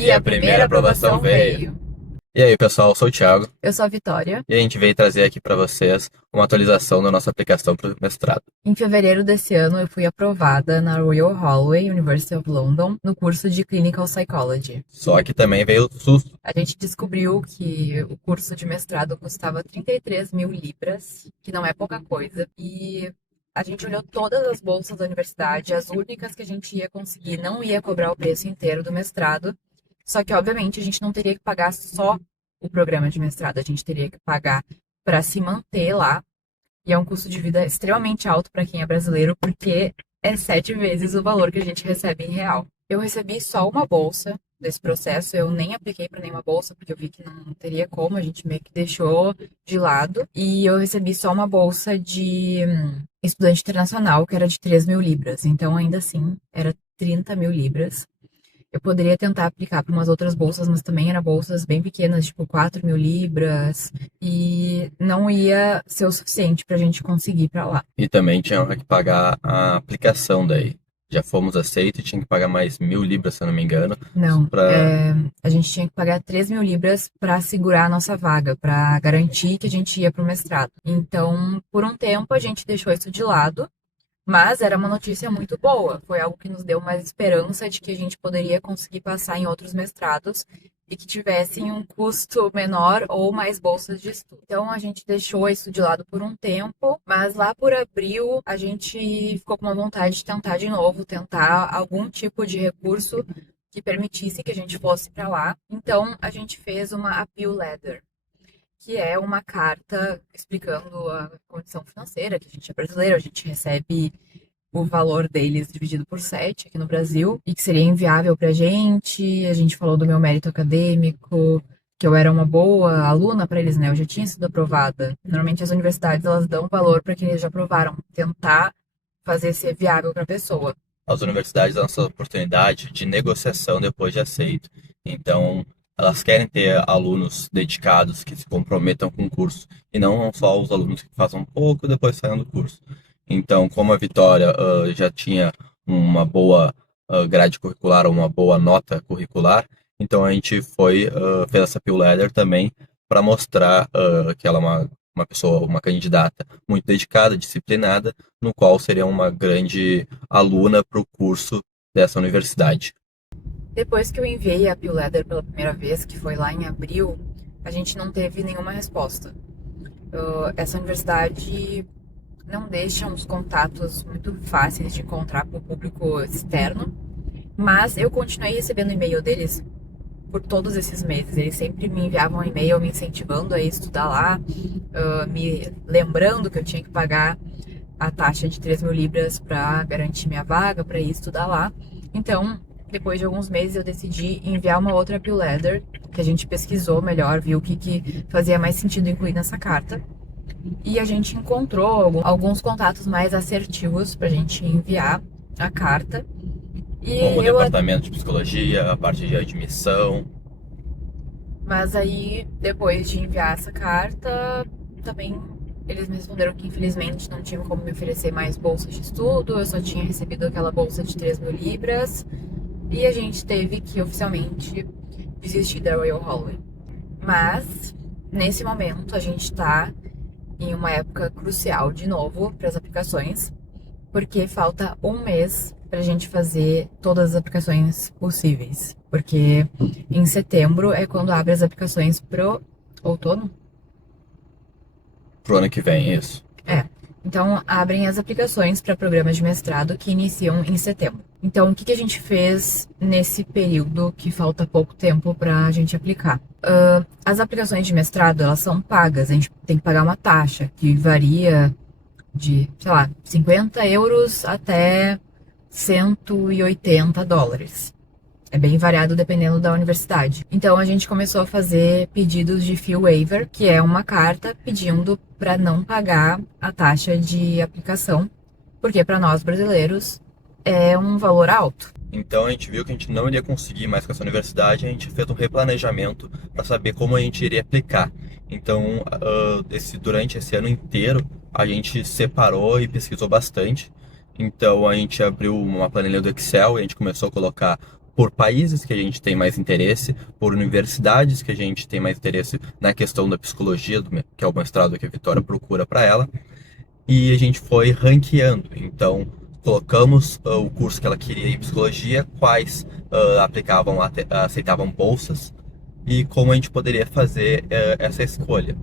E a primeira aprovação veio. E aí, pessoal, eu sou o Thiago Eu sou a Vitória. e a gente veio trazer aqui para vocês uma atualização da nossa aplicação para o mestrado. Em fevereiro desse ano, eu fui aprovada na Royal Holloway, University of London, no curso de Clinical Psychology. Só que também veio o susto. A gente descobriu que o curso de mestrado custava 33 mil libras, que não é pouca coisa, e a gente olhou todas as bolsas da universidade, as únicas que a gente ia conseguir não ia cobrar o preço inteiro do mestrado, só que, obviamente, a gente não teria que pagar só o programa de mestrado, a gente teria que pagar para se manter lá. E é um custo de vida extremamente alto para quem é brasileiro, porque é 7 vezes o valor que a gente recebe em real. Eu recebi só uma bolsa desse processo, eu nem apliquei para nenhuma bolsa, porque eu vi que não teria como, a gente meio que deixou de lado. E eu recebi só uma bolsa de estudante internacional, que era de 3 mil libras. Então, ainda assim, era 30 mil libras. Eu poderia tentar aplicar para umas outras bolsas, mas também eram bolsas bem pequenas, tipo 4 mil libras, e não ia ser o suficiente para a gente conseguir para lá. E também tinha que pagar a aplicação daí. Já fomos aceitos e tinha que pagar mais 1.000 libras, se eu não me engano, Não, para... a gente tinha que pagar 3 mil libras para segurar a nossa vaga, para garantir que a gente ia para o mestrado. Então, por um tempo, a gente deixou isso de lado. Mas era uma notícia muito boa. Foi algo que nos deu mais esperança de que a gente poderia conseguir passar em outros mestrados e que tivessem um custo menor ou mais bolsas de estudo. Então a gente deixou isso de lado por um tempo, mas lá por abril a gente ficou com uma vontade de tentar de novo, tentar algum tipo de recurso que permitisse que a gente fosse para lá. Então a gente fez uma appeal letter, que é uma carta explicando a condição financeira, que a gente é brasileiro, a gente recebe o valor deles dividido por 7 aqui no Brasil, e que seria inviável pra gente. A gente falou do meu mérito acadêmico, que eu era uma boa aluna para eles, né? Eu já tinha sido aprovada. Normalmente as universidades elas dão valor para quem eles já aprovaram, tentar fazer ser viável para a pessoa. As universidades dão essa oportunidade de negociação depois de aceito. Então, elas querem ter alunos dedicados que se comprometam com o curso e não só os alunos que façam um pouco e depois saiam do curso. Então, como a Vitória já tinha uma boa grade curricular, uma boa nota curricular, então a gente fez essa Pill Letter também para mostrar que ela é uma pessoa, uma candidata muito dedicada, disciplinada, no qual seria uma grande aluna para o curso dessa universidade. Depois que eu enviei a Appeal Letter pela primeira vez, que foi lá em abril, a gente não teve nenhuma resposta. Essa universidade não deixa uns contatos muito fáceis de encontrar para o público externo, mas eu continuei recebendo e-mail deles por todos esses meses. Eles sempre me enviavam um e-mail me incentivando a estudar lá, me lembrando que eu tinha que pagar a taxa de 3 mil libras para garantir minha vaga, para ir estudar lá. Então, depois de alguns meses, eu decidi enviar uma outra appeal letter, que a gente pesquisou melhor, viu o que fazia mais sentido incluir nessa carta. E a gente encontrou alguns contatos mais assertivos para a gente enviar a carta. E Como o eu, departamento de psicologia, a parte de admissão. mas aí, depois de enviar essa carta, também eles me responderam que infelizmente não tinham como me oferecer mais bolsas de estudo, eu só tinha recebido aquela bolsa de 3 mil libras, e a gente teve que oficialmente desistir da Royal Holloway. Mas, nesse momento, a gente está em uma época crucial de novo para as aplicações, porque falta um mês para a gente fazer todas as aplicações possíveis. Porque em setembro é quando abre as aplicações pro outono. Pro ano que vem, isso. É. Então abrem as aplicações para programas de mestrado que iniciam em setembro. Então o que a gente fez nesse período que falta pouco tempo para a gente aplicar? As aplicações de mestrado elas são pagas, a gente tem que pagar uma taxa que varia de, sei lá, 50 euros até 180 dólares. É bem variado dependendo da universidade. Então a gente começou a fazer pedidos de fee waiver, que é uma carta pedindo para não pagar a taxa de aplicação, porque para nós brasileiros é um valor alto. Então a gente viu que a gente não iria conseguir mais com essa universidade, a gente fez um replanejamento para saber como a gente iria aplicar. Então, durante esse ano inteiro, a gente separou e pesquisou bastante. Então a gente abriu uma planilha do Excel e a gente começou a colocar por países que a gente tem mais interesse, por universidades que a gente tem mais interesse na questão da psicologia, que é o mestrado que a Vitória procura para ela, e a gente foi ranqueando. Então, colocamos o curso que ela queria em psicologia, quais aceitavam bolsas e como a gente poderia fazer essa escolha.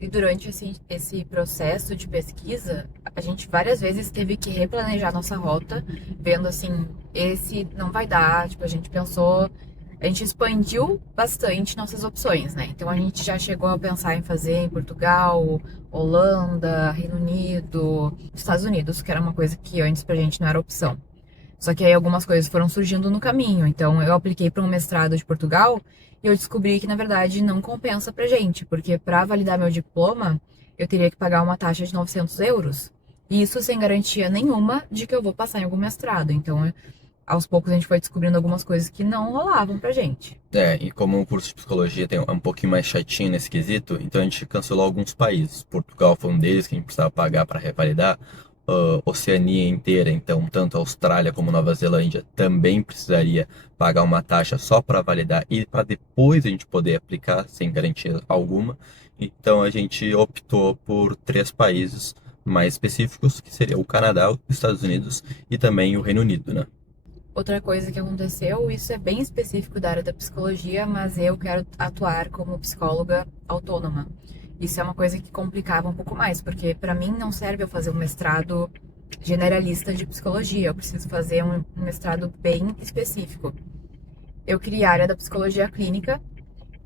E durante esse processo de pesquisa, a gente várias vezes teve que replanejar nossa rota, vendo assim, esse não vai dar, tipo, a gente expandiu bastante nossas opções, né? Então a gente já chegou a pensar em fazer em Portugal, Holanda, Reino Unido, Estados Unidos, que era uma coisa que antes pra gente não era opção. Só que aí algumas coisas foram surgindo no caminho. Então eu apliquei para um mestrado de Portugal e eu descobri que na verdade não compensa pra gente, porque para validar meu diploma eu teria que pagar uma taxa de 900 euros. E isso sem garantia nenhuma de que eu vou passar em algum mestrado. Então, aos poucos a gente foi descobrindo algumas coisas que não rolavam pra gente. E como o curso de psicologia é um pouquinho mais chatinho nesse quesito, então a gente cancelou alguns países. Portugal foi um deles que a gente precisava pagar para revalidar. Oceania inteira, então tanto a Austrália como Nova Zelândia também precisaria pagar uma taxa só para validar e para depois a gente poder aplicar sem garantia alguma. Então a gente optou por 3 países mais específicos, que seria o Canadá, os Estados Unidos e também o Reino Unido, né? Outra coisa que aconteceu, isso é bem específico da área da psicologia, mas eu quero atuar como psicóloga autônoma. Isso é uma coisa que complicava um pouco mais, porque para mim não serve eu fazer um mestrado generalista de psicologia, eu preciso fazer um mestrado bem específico. Eu criei a área da psicologia clínica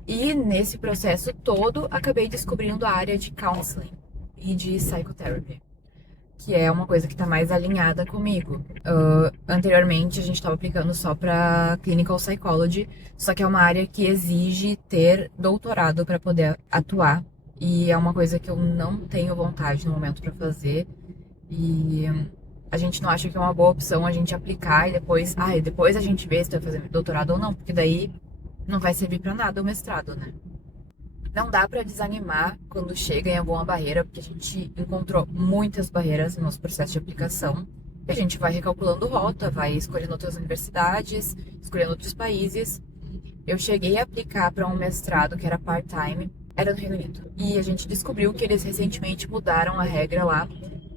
e nesse processo todo acabei descobrindo a área de counseling e de psychotherapy, que é uma coisa que está mais alinhada comigo. Anteriormente a gente estava aplicando só para clinical psychology, só que é uma área que exige ter doutorado para poder atuar e é uma coisa que eu não tenho vontade no momento para fazer e a gente não acha que é uma boa opção a gente aplicar e depois a gente vê se vai fazer doutorado ou não, porque daí não vai servir para nada o mestrado, né? Não dá para desanimar quando chega em alguma barreira, porque a gente encontrou muitas barreiras no nosso processo de aplicação. E a gente vai recalculando rota, vai escolhendo outras universidades, escolhendo outros países. Eu cheguei a aplicar para um mestrado que era part-time, era no Reino Unido. E a gente descobriu que eles recentemente mudaram a regra lá.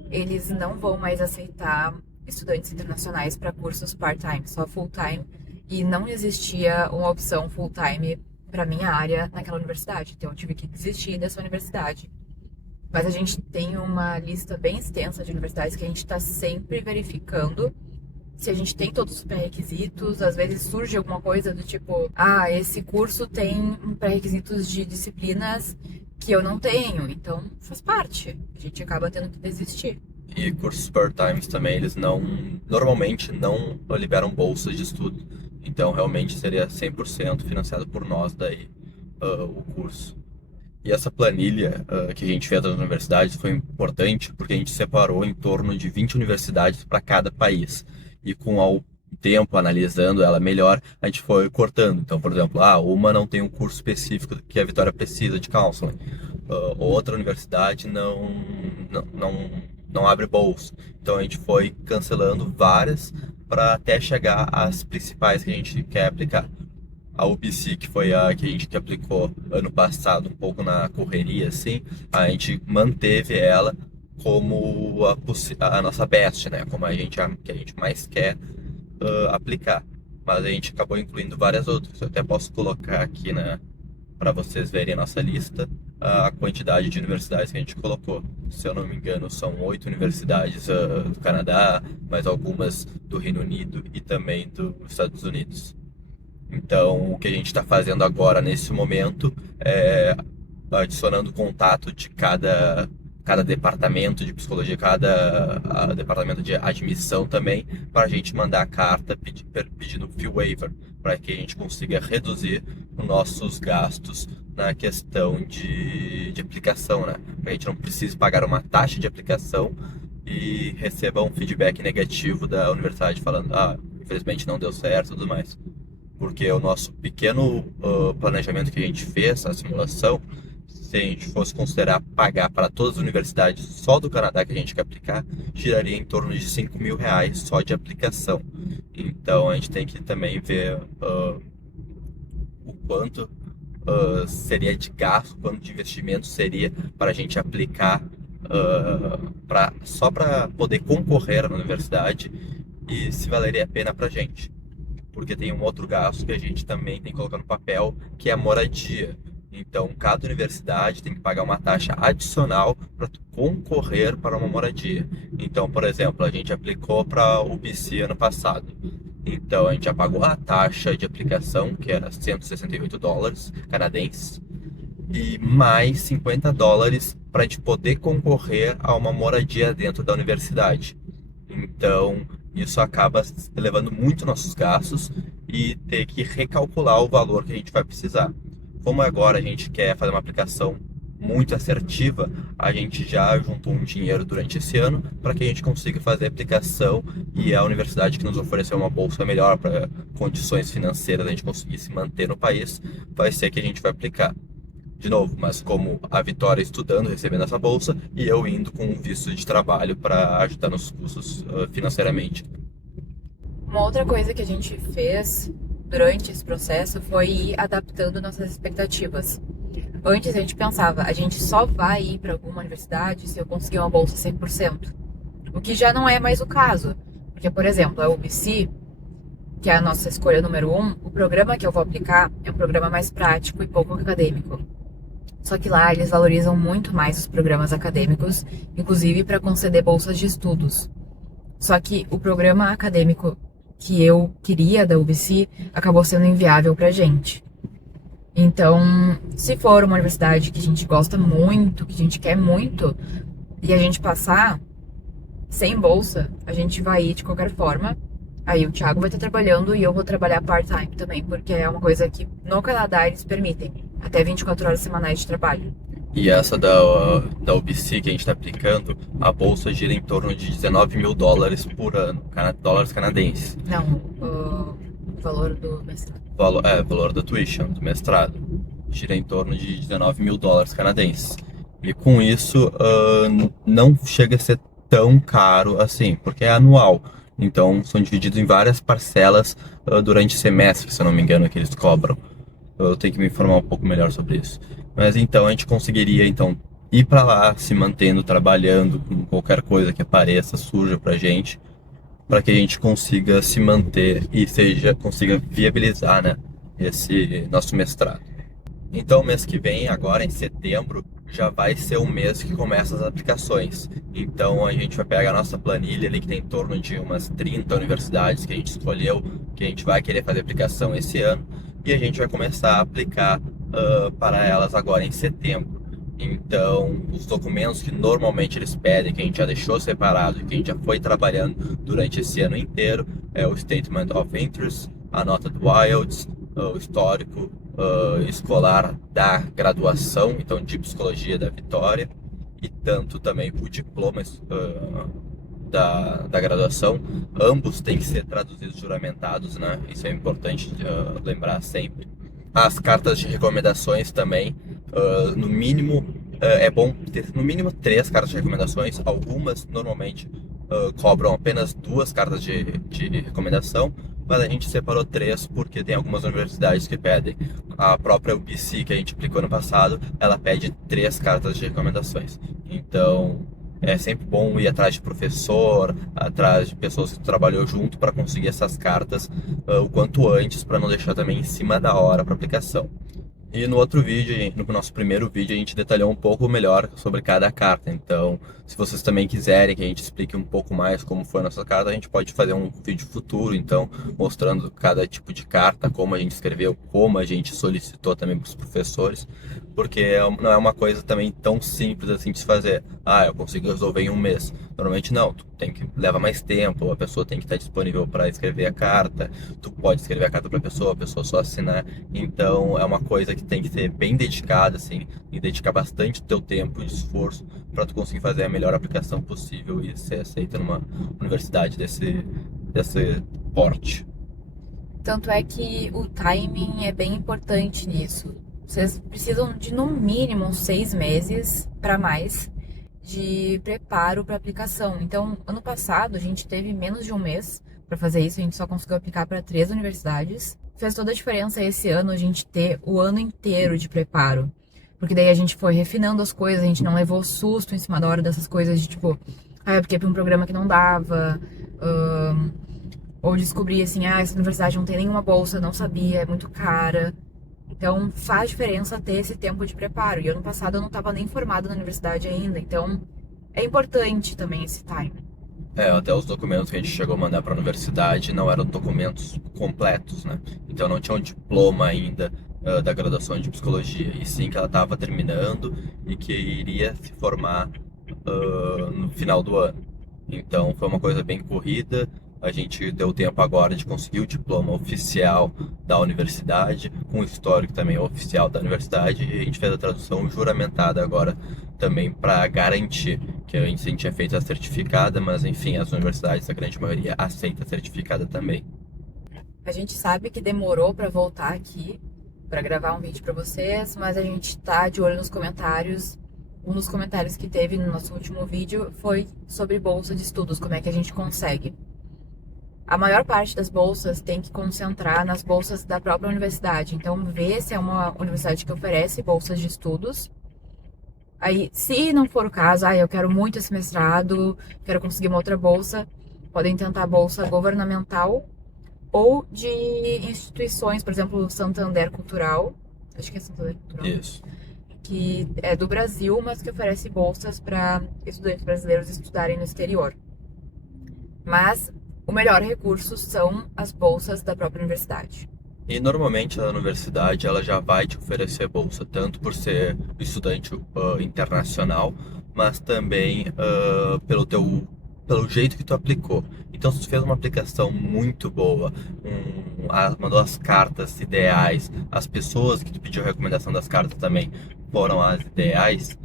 Eles não vão mais aceitar estudantes internacionais para cursos part-time, só full-time. E não existia uma opção full-time para minha área naquela universidade. Então eu tive que desistir dessa universidade. Mas a gente tem uma lista bem extensa de universidades que a gente está sempre verificando se a gente tem todos os pré-requisitos. Às vezes surge alguma coisa do tipo, esse curso tem pré-requisitos de disciplinas que eu não tenho, então faz parte. A gente acaba tendo que desistir. E cursos part-times também, eles normalmente não liberam bolsas de estudo. Então, realmente seria 100% financiado por nós daí, o curso. E essa planilha que a gente fez das universidades foi importante porque a gente separou em torno de 20 universidades para cada país. E com o tempo, analisando ela melhor, a gente foi cortando. Então, por exemplo, uma não tem um curso específico que a Vitória precisa de counseling. Outra universidade não abre bolsa. Então a gente foi cancelando várias para até chegar às principais que a gente quer aplicar. A UBC, que foi a que a gente aplicou ano passado, um pouco na correria, assim, a gente manteve ela como a nossa best, né? Como que a gente mais quer aplicar. Mas a gente acabou incluindo várias outras. Eu até posso colocar aqui, né, para vocês verem a nossa lista, a quantidade de universidades que a gente colocou. Se eu não me engano, são 8 universidades do Canadá, mais algumas do Reino Unido e também dos Estados Unidos. Então, o que a gente está fazendo agora, nesse momento, é adicionando contato de cada departamento de psicologia, cada departamento de admissão também, para a gente mandar a carta pedindo fee waiver, para que a gente consiga reduzir os nossos gastos na questão de aplicação, né? Para a gente não precise pagar uma taxa de aplicação e receba um feedback negativo da universidade falando, infelizmente não deu certo e tudo mais. Porque o nosso pequeno planejamento que a gente fez, a simulação, se a gente fosse considerar pagar para todas as universidades só do Canadá que a gente quer aplicar, giraria em torno de 5 mil reais só de aplicação. Então a gente tem que também ver o quanto seria de gasto, quanto de investimento seria para a gente aplicar só para poder concorrer na universidade e se valeria a pena para a gente. Porque tem um outro gasto que a gente também tem que colocar no papel, que é a moradia. Então, cada universidade tem que pagar uma taxa adicional para concorrer para uma moradia. Então, por exemplo, a gente aplicou para o UBC ano passado. Então, a gente já pagou a taxa de aplicação, que era US$ 168 canadenses, e mais US$ 50 para a gente poder concorrer a uma moradia dentro da universidade. Então, isso acaba elevando muito nossos gastos e ter que recalcular o valor que a gente vai precisar. Como agora a gente quer fazer uma aplicação muito assertiva, a gente já juntou um dinheiro durante esse ano para que a gente consiga fazer a aplicação e a universidade que nos ofereceu uma bolsa melhor para condições financeiras a gente conseguir se manter no país, vai ser que a gente vai aplicar. De novo, mas como a Vitória estudando, recebendo essa bolsa, e eu indo com um visto de trabalho para ajudar nos custos financeiramente. Uma outra coisa que a gente fez durante esse processo foi ir adaptando nossas expectativas. Antes a gente pensava, a gente só vai ir para alguma universidade se eu conseguir uma bolsa 100%. O que já não é mais o caso. Porque, por exemplo, a UBC, que é a nossa escolha número 1, o programa que eu vou aplicar é um programa mais prático e pouco acadêmico. Só que lá eles valorizam muito mais os programas acadêmicos, inclusive para conceder bolsas de estudos. Só que o programa acadêmico que eu queria da UBC acabou sendo inviável pra gente. Então, se for uma universidade que a gente gosta muito, que a gente quer muito, e a gente passar sem bolsa, a gente vai ir de qualquer forma. Aí o Thiago vai estar trabalhando e eu vou trabalhar part-time também, porque é uma coisa que no Canadá eles permitem, até 24 horas semanais de trabalho. E essa da UBC que a gente está aplicando, a bolsa gira em torno de US$ 19.000 por ano, dólares canadenses. Não, o valor do mestrado. Valor da tuition, do mestrado. Gira em torno de US$ 19.000 canadenses. E com isso, não chega a ser tão caro assim, porque é anual. Então, são divididos em várias parcelas durante o semestre, se eu não me engano, que eles cobram. Eu tenho que me informar um pouco melhor sobre isso. Mas então, a gente conseguiria então ir para lá, se mantendo, trabalhando com qualquer coisa que apareça, surja pra gente, para que a gente consiga se manter e consiga viabilizar, né, esse nosso mestrado. Então, mês que vem, agora em setembro, já vai ser o mês que começa as aplicações. Então, a gente vai pegar a nossa planilha ali, que tem em torno de umas 30 universidades que a gente escolheu, que a gente vai querer fazer aplicação esse ano, e a gente vai começar a aplicar para elas agora em setembro. Então, os documentos que normalmente eles pedem, que a gente já deixou separado, que a gente já foi trabalhando durante esse ano inteiro, é o Statement of Interest, a nota do IELTS, o histórico escolar da graduação, então de psicologia da Vitória, e tanto também o diploma da graduação. Ambos têm que ser traduzidos juramentados, né? Isso é importante lembrar sempre. As cartas de recomendações também, no mínimo, é bom ter no mínimo 3 cartas de recomendações. Algumas normalmente cobram apenas 2 cartas de recomendação, mas a gente separou 3 porque tem algumas universidades que pedem. A própria UBC que a gente aplicou no passado, ela pede 3 cartas de recomendações. Então, é sempre bom ir atrás de professor, atrás de pessoas que tu trabalhou junto para conseguir essas cartas o quanto antes, para não deixar também em cima da hora para aplicação. E no outro vídeo, no nosso primeiro vídeo, a gente detalhou um pouco melhor sobre cada carta. Então, se vocês também quiserem que a gente explique um pouco mais como foi a nossa carta, a gente pode fazer um vídeo futuro, então, mostrando cada tipo de carta, como a gente escreveu, como a gente solicitou também para os professores, porque não é uma coisa também tão simples assim de se fazer. Ah, eu consigo resolver em um mês. Normalmente não, tu tem que leva mais tempo, a pessoa tem que estar disponível para escrever a carta, tu pode escrever a carta para a pessoa só assinar. Então, é uma coisa que tem que ser bem dedicada, assim, e dedicar bastante teu tempo e esforço para tu conseguir fazer a melhor aplicação possível e ser aceita numa universidade desse porte. Tanto é que o timing é bem importante nisso. Vocês precisam de no mínimo uns 6 meses para mais de preparo para aplicação. Então, ano passado a gente teve menos de um mês para fazer isso, a gente só conseguiu aplicar para 3 universidades. Fez toda a diferença esse ano a gente ter o ano inteiro de preparo. Porque daí a gente foi refinando as coisas, a gente não levou susto em cima da hora dessas coisas de tipo, eu apliquei pra um programa que não dava, ou descobri assim, essa universidade não tem nenhuma bolsa, não sabia, é muito cara. Então faz diferença ter esse tempo de preparo. E ano passado eu não estava nem formada na universidade ainda, então é importante também esse time. Até os documentos que a gente chegou a mandar para a universidade não eram documentos completos, né? Então não tinha um diploma ainda da graduação de psicologia, e sim que ela estava terminando e que iria se formar no final do ano. Então foi uma coisa bem corrida. A gente deu tempo agora de conseguir o diploma oficial da universidade, com o histórico também oficial da universidade, e a gente fez a tradução juramentada agora também para garantir que a gente tinha feito a certificada, mas enfim, as universidades, a grande maioria, aceita a certificada também. A gente sabe que demorou para voltar aqui para gravar um vídeo para vocês, mas a gente tá de olho nos comentários. Um dos comentários que teve no nosso último vídeo foi sobre bolsa de estudos, como é que a gente consegue. A maior parte das bolsas tem que concentrar nas bolsas da própria universidade. Então, vê se é uma universidade que oferece bolsas de estudos. Aí, se não for o caso, eu quero muito esse mestrado, quero conseguir uma outra bolsa, podem tentar bolsa governamental ou de instituições, por exemplo, o Santander Cultural, acho que é Santander Cultural, Isso. que é do Brasil, mas que oferece bolsas para estudantes brasileiros estudarem no exterior. Mas o melhor recurso são as bolsas da própria universidade. E normalmente a universidade ela já vai te oferecer bolsa, tanto por ser estudante internacional, mas também pelo jeito que tu aplicou. Então, se tu fez uma aplicação muito boa, mandou as cartas ideais, as pessoas que tu pediu recomendação das cartas também foram as ideais,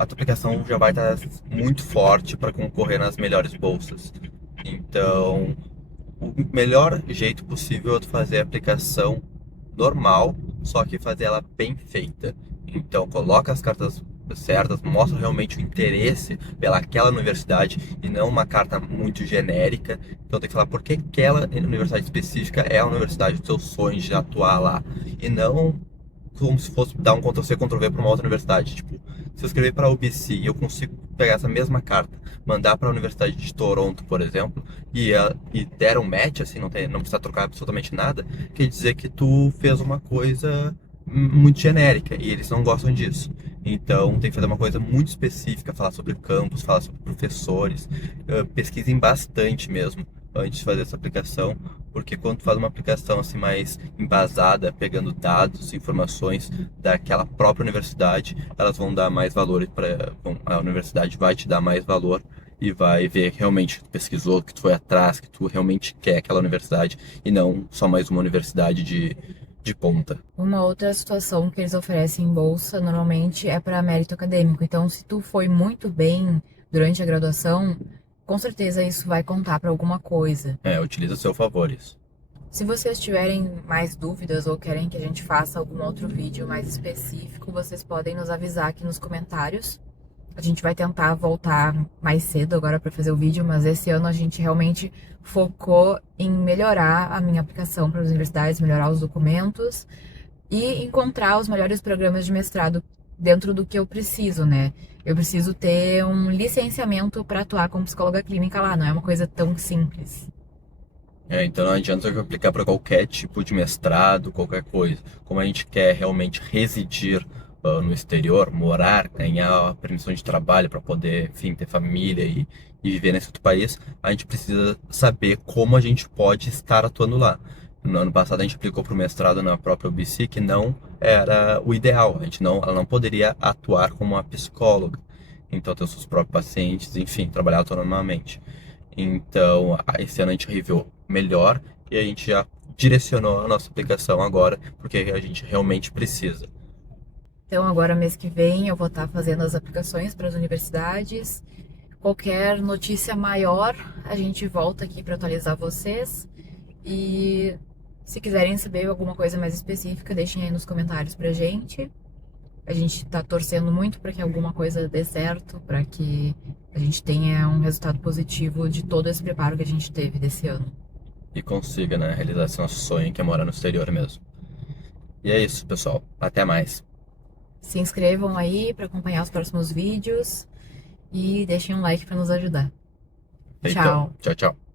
a tua aplicação já vai estar muito forte para concorrer nas melhores bolsas. Então, o melhor jeito possível é tu fazer a aplicação normal, só que fazer ela bem feita. Então, coloca as cartas certas, mostra realmente o interesse pelaquela universidade e não uma carta muito genérica. Então, tem que falar por que aquela universidade específica é a universidade dos seus sonhos de atuar lá e não como se fosse dar um Ctrl-C, Ctrl-V para uma outra universidade. Tipo, se eu escrever para a UBC e eu consigo pegar essa mesma carta, mandar para a Universidade de Toronto, por exemplo, e der um match, assim, não precisa trocar absolutamente nada, quer dizer que tu fez uma coisa muito genérica e eles não gostam disso. Então tem que fazer uma coisa muito específica, falar sobre campus, falar sobre professores, pesquisem bastante mesmo antes de fazer essa aplicação, porque quando tu faz uma aplicação assim mais embasada, pegando dados, informações daquela própria universidade, elas vão dar mais valor para a universidade vai te dar mais valor e vai ver que realmente tu pesquisou, que tu foi atrás, que tu realmente quer aquela universidade e não só mais uma universidade de ponta. Uma outra situação que eles oferecem em bolsa normalmente é para mérito acadêmico. Então, se tu foi muito bem durante a graduação, com certeza isso vai contar para alguma coisa. Utiliza a seu favor isso. Se vocês tiverem mais dúvidas ou querem que a gente faça algum outro vídeo mais específico, vocês podem nos avisar aqui nos comentários. A gente vai tentar voltar mais cedo agora para fazer o vídeo, mas esse ano a gente realmente focou em melhorar a minha aplicação para as universidades, melhorar os documentos e encontrar os melhores programas de mestrado dentro do que eu preciso, né? Eu preciso ter um licenciamento para atuar como psicóloga clínica lá, não é uma coisa tão simples. Então não adianta eu aplicar para qualquer tipo de mestrado, qualquer coisa. Como a gente quer realmente residir no exterior, morar, ganhar a permissão de trabalho para poder, enfim, ter família e viver nesse outro país, a gente precisa saber como a gente pode estar atuando lá. No ano passado a gente aplicou para o mestrado na própria UBC, que não era o ideal. Ela não poderia atuar como uma psicóloga. Então ter os seus próprios pacientes, enfim, trabalhar autonomamente. Então, esse ano a gente reviu melhor e a gente já direcionou a nossa aplicação agora, porque a gente realmente precisa. Então, agora, mês que vem, eu vou estar fazendo as aplicações para as universidades. Qualquer notícia maior, a gente volta aqui para atualizar vocês. E se quiserem saber alguma coisa mais específica, deixem aí nos comentários pra gente. A gente tá torcendo muito para que alguma coisa dê certo, para que a gente tenha um resultado positivo de todo esse preparo que a gente teve desse ano. e consiga, né, realizar esse nosso sonho que é morar no exterior mesmo. E é isso, pessoal. Até mais. Se inscrevam aí para acompanhar os próximos vídeos e deixem um like para nos ajudar. Feito. Tchau! Tchau, tchau.